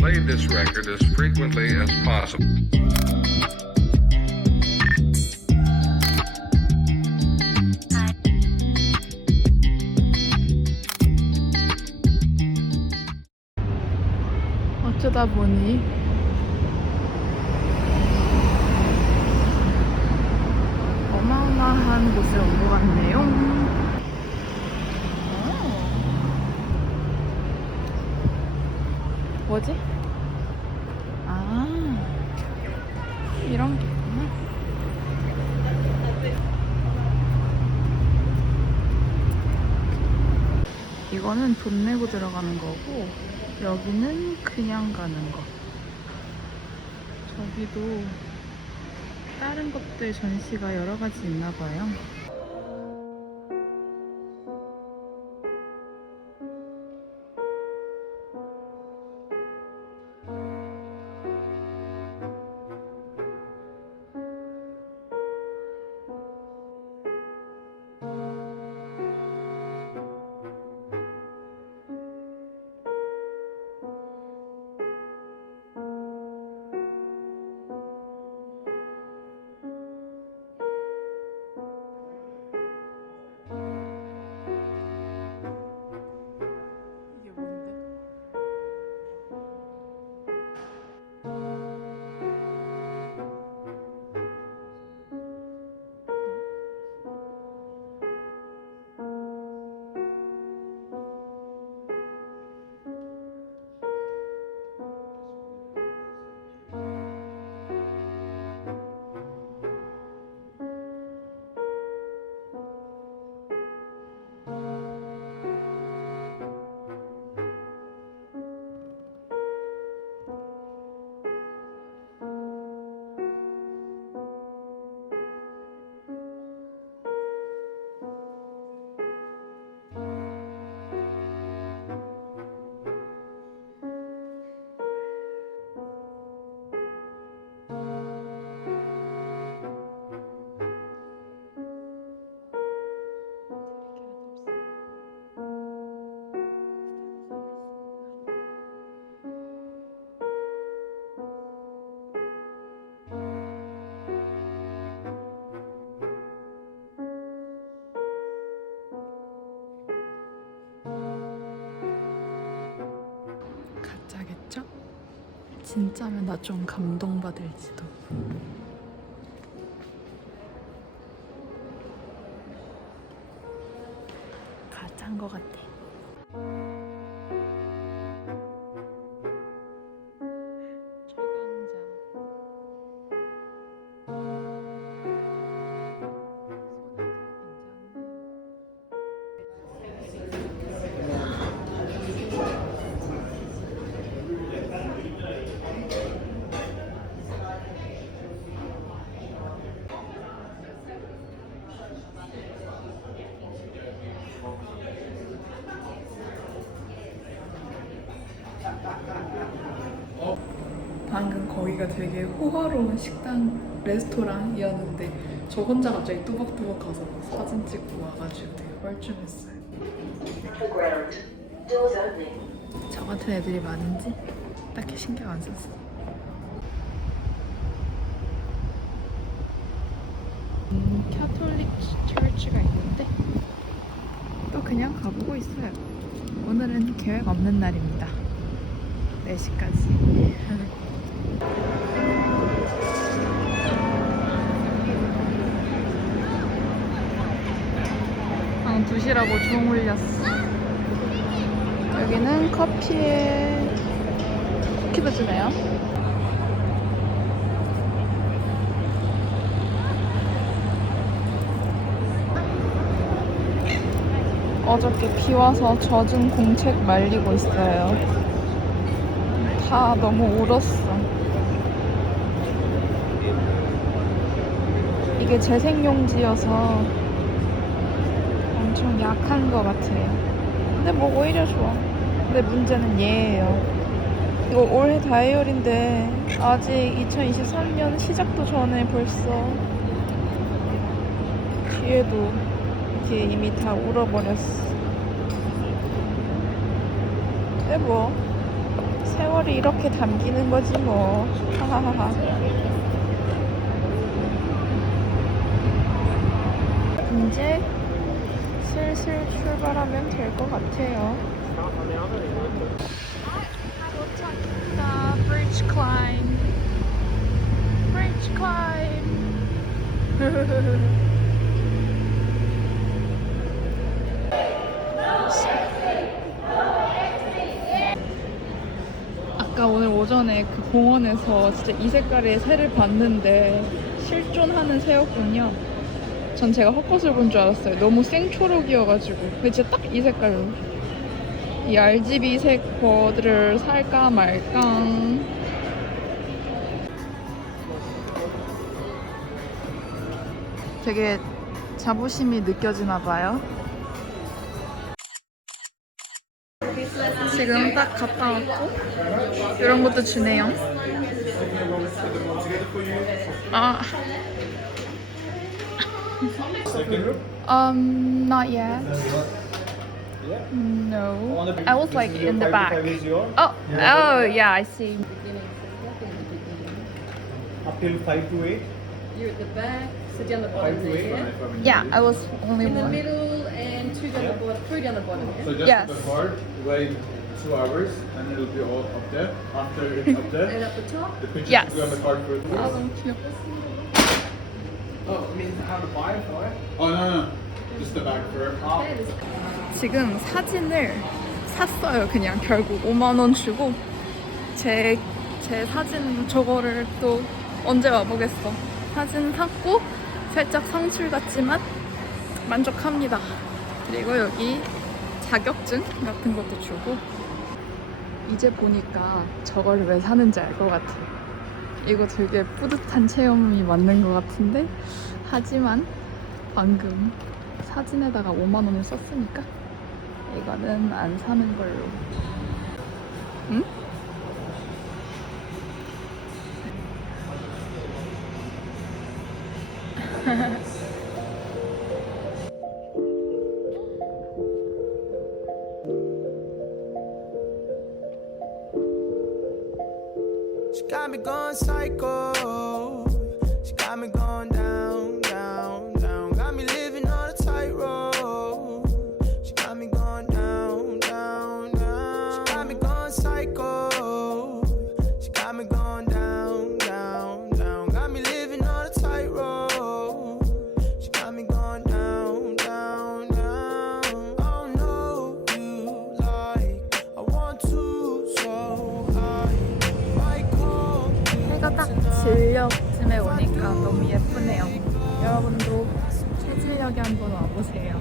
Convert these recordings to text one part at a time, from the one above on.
Play this record as frequently as possible. 어쩌다 보니 어마어마한 곳에 온 것 같네요. 뭐지? 아, 이런 게 있구나. 이거는 돈 내고 들어가는 거고, 여기는 그냥 가는 거. 저기도 다른 것들 전시가 여러 가지 있나 봐요. 이게 뭔데? 가짜겠죠? 진짜면 나 좀 감동받을지도. 가짜인 것 같아. 최강자. 방금 거기가 되게 호화로운 식당, 레스토랑이었는데 저 혼자 갑자기 뚜벅뚜벅 가서 사진 찍고 와가지고 되게 뻘쭘했어요. 저 같은 애들이 많은지 딱히 신경 안 썼어. 캐톨릭 처치가 있는데 또 그냥 가보고 있어요. 오늘은 계획 없는 날입니다. 4시까지. 방 2시라고 종 울렸어. 여기는 커피에 쿠키도 주네요. 어저께 비 와서 젖은 공책 말리고 있어요. 다 너무 울었어. 이게 재생용지여서 엄청 약한 것 같아요. 근데 뭐 오히려 좋아. 근데 문제는 얘예요. 이거 올해 다이어리인데 아직 2023년 시작도 전에 벌써 뒤에도 이게 이미 다 울어버렸어. 근데 뭐 세월이 이렇게 담기는 거지 뭐. 하하하하. 이제 슬슬 출발하면 될 것 같아요. 도착다. Bridge climb. Bridge climb. 아까 오늘 오전에 그 공원에서 진짜 이 색깔의 새를 봤는데 실존하는 새였군요. 전 제가 헛것을 본 줄 알았어요. 너무 생초록이어가지고. 근데 진짜 딱 이 색깔로. 이 RGB색 버드를 살까 말까. 되게 자부심이 느껴지나 봐요. 지금 딱 갔다 왔고 이런 것도 주네요. 아. Not yet. No. I was like in the back. Oh, yeah, I see. Up till 5 to 8. You're at the back, sit down the bottom 5 to 8. there. Yeah, I was only In the one. middle and two down the bottom, three down the bottom. So Yeah? just Yes. the card, wait 2 hours, and it'll be all up there. After it's up And there, up the top. the picture Yes. will be on the card for it. 아, 너무 귀여워. Oh, I mean, how to buy it for it? Oh, no. Just the back for it. That is 지금 사진을 샀어요. 그냥 결국 5만 원 주고 제 사진 저거를 또 언제 와보겠어. 사진 샀고 살짝 상술 같지만 만족합니다. 그리고 여기 자격증 같은 것도 주고. 이제 보니까 저걸 왜 사는지 알 것 같아. 이거 되게 뿌듯한 체험이 맞는 것 같은데, 하지만 방금 사진에다가 5만 원을 썼으니까 이거는 안 사는 걸로. 응? She got me going psycho. She got me going down, down, down. Got me living on a tightrope. She got me going down, down, down. She got me going psycho. She got me going down, down, down. Got me living on a tightrope. She got me going down, down, down. Oh no, you like I want to so high. 해가 딱 진력쯤에 오니까 너무 예쁘네요. 여러분도 최진력에 한번 와보세요.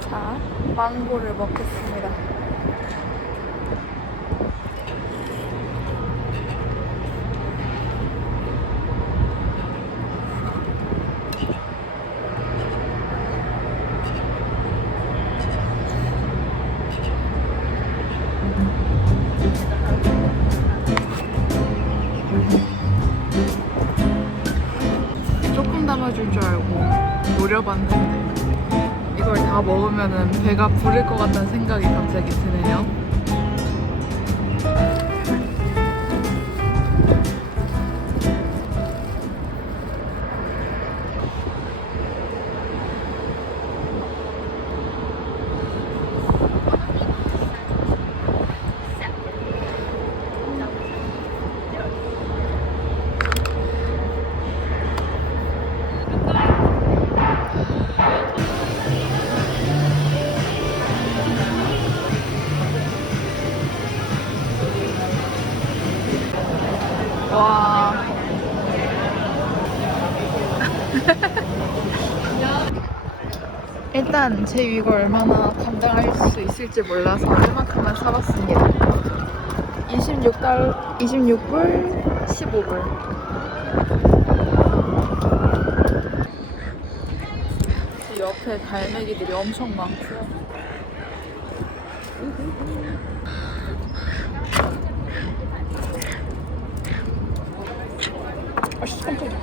자, 망고를 먹겠습니다. 조금 담아줄 줄 알고 노려봤는데 이걸 다 먹으면 배가 부를 것 같다는 생각이 갑자기 드네요. 와. It's 일단 제 이거 얼마나 감당할 수 있을지 몰라서 이만큼만 사봤습니다. 26불 15불. 옆에 갈매기들이 엄청 많고요. 아씨 깜짝이야.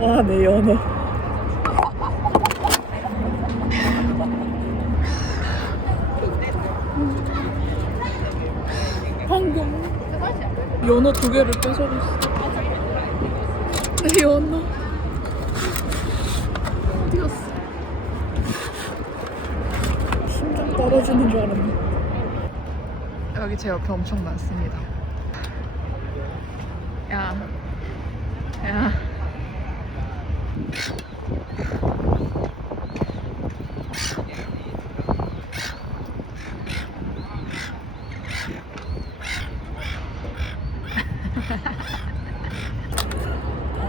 와, 내 연어. 방금 연어 2개를 뺏어갔어. 내 연어 어디 갔어? 심장 떨어지는 줄 알았네. 여기 제 옆에 엄청 많습니다. 야.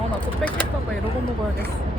나 또 뺏길까봐 이러고 먹어야겠어.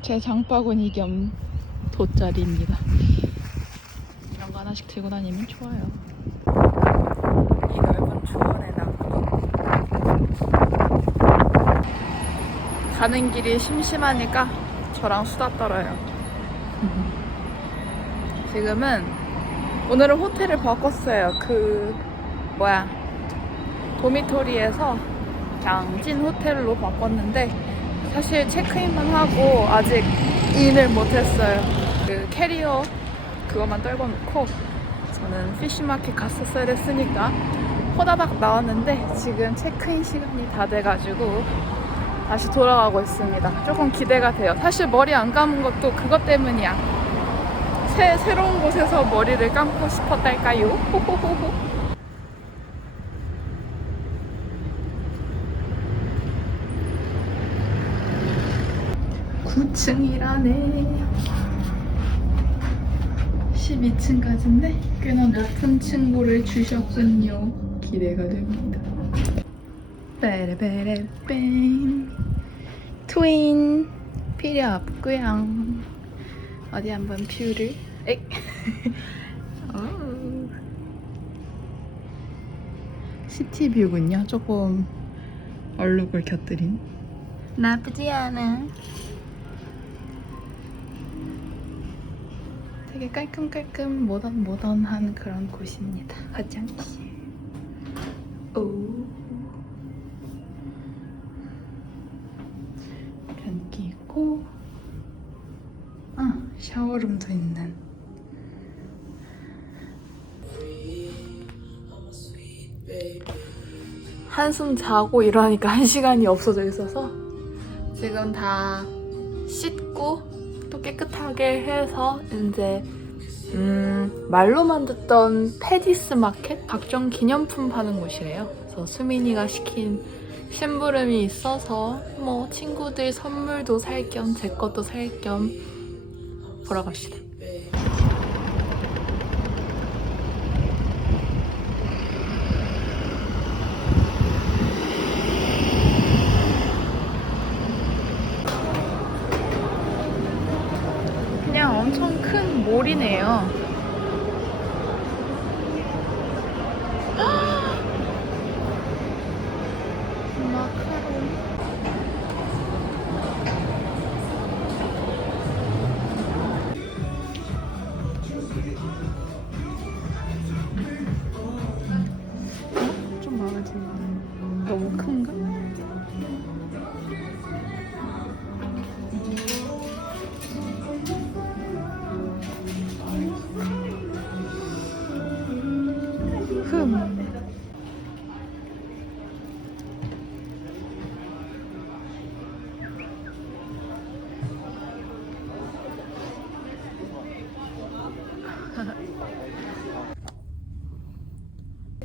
제 장바구니 겸 돗자리입니다. 이런 거 하나씩 들고 다니면 좋아요. 이 넓은 주원에다가 가는 길이 심심하니까 저랑 수다 떨어요. 지금은 오늘은 호텔을 바꿨어요. 도미토리에서 그냥 찐 호텔로 바꿨는데 사실 체크인만 하고 아직 인을 못했어요. 캐리어 그것만 떨궈놓고 저는 피쉬마켓 갔었어야 됐으니까 호다닥 나왔는데 지금 체크인 시간이 다 돼가지고 다시 돌아가고 있습니다. 조금 기대가 돼요. 사실 머리 안 감은 것도 그것 때문이야. 새로운 곳에서 머리를 감고 싶었달까요? 호호호호. 9층이라네. 12층까지인데 꽤나 높은 층고를 주셨군요. 기대가 됩니다. 베레베레뺑 트윈 필요 없고요. 어디 한번 뷰를 에이. 시티뷰군요. 조금 얼룩을 곁들인. 나쁘지 않아. 되게 깔끔깔끔 모던한 그런 곳입니다. 화장실. 오. 변기 있고, 샤워룸도 있는. 한숨 자고 일어나니까 1시간이 없어져 있어서 지금 다 씻고 또 깨끗하게 해서 이제 말로만 듣던 페디스 마켓? 각종 기념품 파는 곳이래요. 그래서 수민이가 시킨 심부름이 있어서 뭐 친구들 선물도 살 겸 제 것도 살 겸 보러 갑시다. 그냥 엄청 큰 몰이네요. 마카롱. 좀 마음에 드네. 너무 큰가?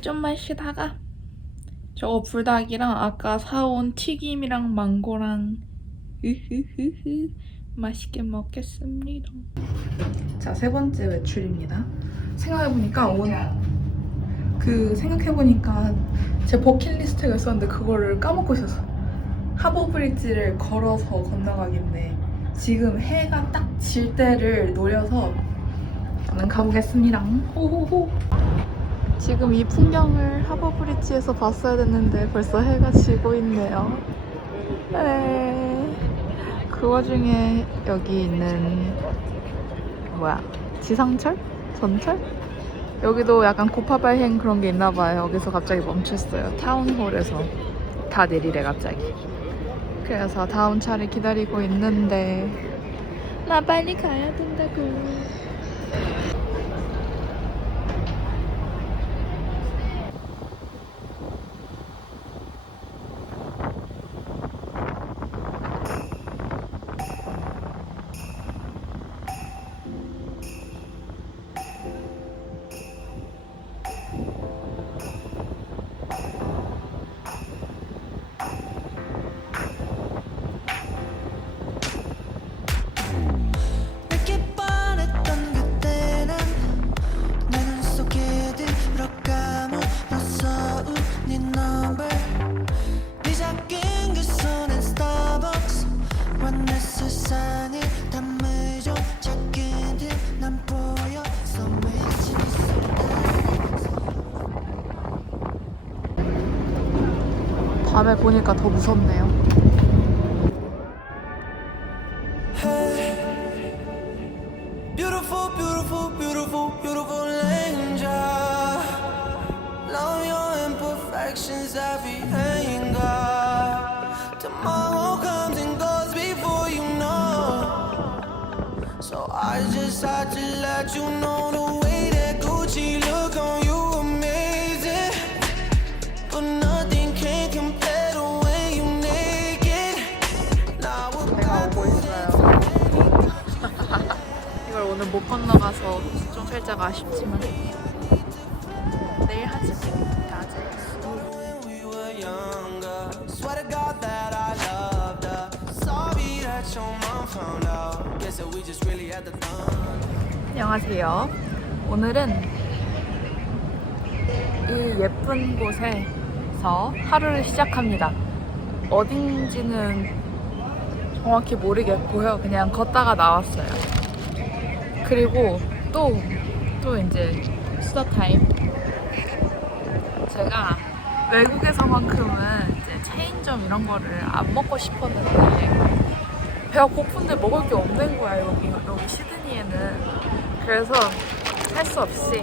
좀만 쉬다가 저거 불닭이랑 아까 사온 튀김이랑 망고랑 으흐흐흐 맛있게 먹겠습니다. 자, 세 번째 외출입니다. 생각해보니까 제 버킷리스트가 있었는데 그거를 까먹고 있었어. 하버브리지를 걸어서 건너가겠네. 지금 해가 딱 질 때를 노려서 저는 가보겠습니다. 호호호. 지금 이 풍경을 하버브리지에서 봤어야 됐는데 벌써 해가 지고 있네요. 그 와중에 여기 있는 지상철? 전철? 여기도 약간 고파발행 그런 게 있나 봐요. 여기서 갑자기 멈췄어요. 타운홀에서 다 내리래 갑자기. 그래서 다음 차를 기다리고 있는데 나 빨리 가야 된다고. 밤에 보니까 더 무섭네요. Beautiful, beautiful, beautiful, beautiful angel. Love your imperfections, every anger. Tomorrow comes and goes before you know. So I just had to let you know the way that Gucci look on you amazing. But nothing can compare the way you naked. Now we're back with 이걸 오늘 못 건너가서 좀 살짝 아쉽지만 내일 하지. when we were younger. Swear to God that I loved her. Sorry that your mom found out. Guess that we just really had the fun. 안녕하세요. 오늘은 이 예쁜 곳에서 하루를 시작합니다. 어딘지는 정확히 모르겠고요. 그냥 걷다가 나왔어요. 그리고 또 이제 수다 타임. 제가 외국에서만큼은 이제 체인점 이런 거를 안 먹고 싶었는데 배가 고픈데 먹을 게 없는 거야, 여기 시드니에는. 그래서 할 수 없이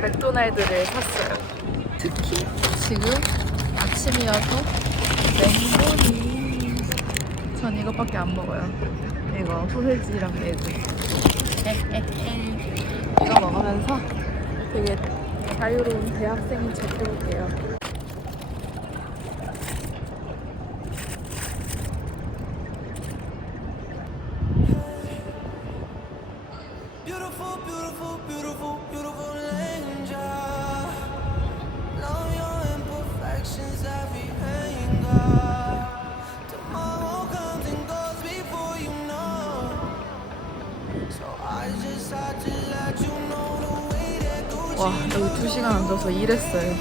맥도날드를 샀어요. 특히 지금 아침이어서 맹고니. 전 이것밖에 안 먹어요. 이거 소세지랑 레드. 이거 먹으면서 되게 자유로운 대학생이 되어볼게요. Beautiful, beautiful. Tomorrow comes and goes before you know. So I just had to let you know the way that Gucci 와, 여기 2시간 앉아서 일했어요.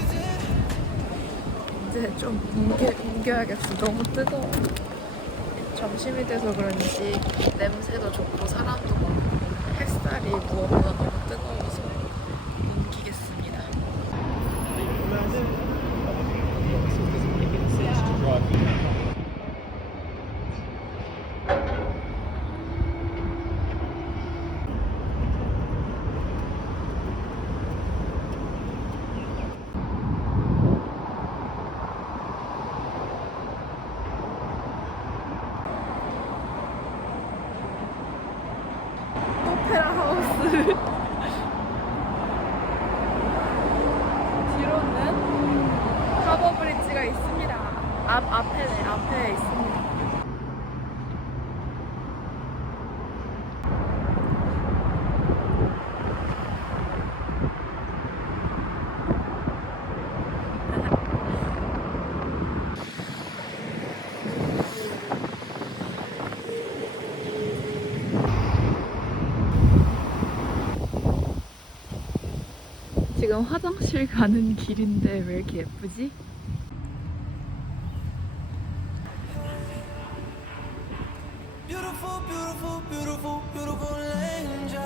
이제 좀 옮겨야겠어. 너무 뜨거워. 점심이 돼서 그런지 냄새도 좋고 사람도 많고 햇살이 무엇보다 너무 뜨거워서 옮기겠습니다. 오페라 하우스 뒤로는 하버 브릿지가 있습니다. 앞에 있습니다. 지금 화장실 가는 길인데 왜 이렇게 예쁘지? beautiful, beautiful, beautiful, beautiful angel.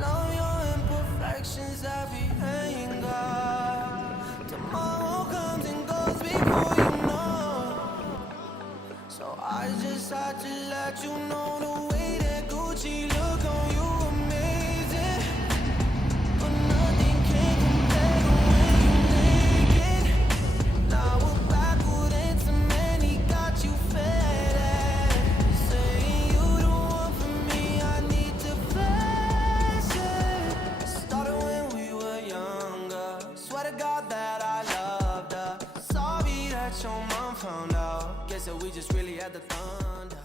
Love your imperfections, everything God. Tomorrow comes and goes before you know. So I just had to let you know the way that Gucci look on you amazing. But nothing can compare to when you naked. Now we're backward and cement, he got you fed. Saying you the one for me, I need to flash it. Started when we were younger. Swear to God that I loved her. Sorry that your mom found out. Guess that we just really had the thunder.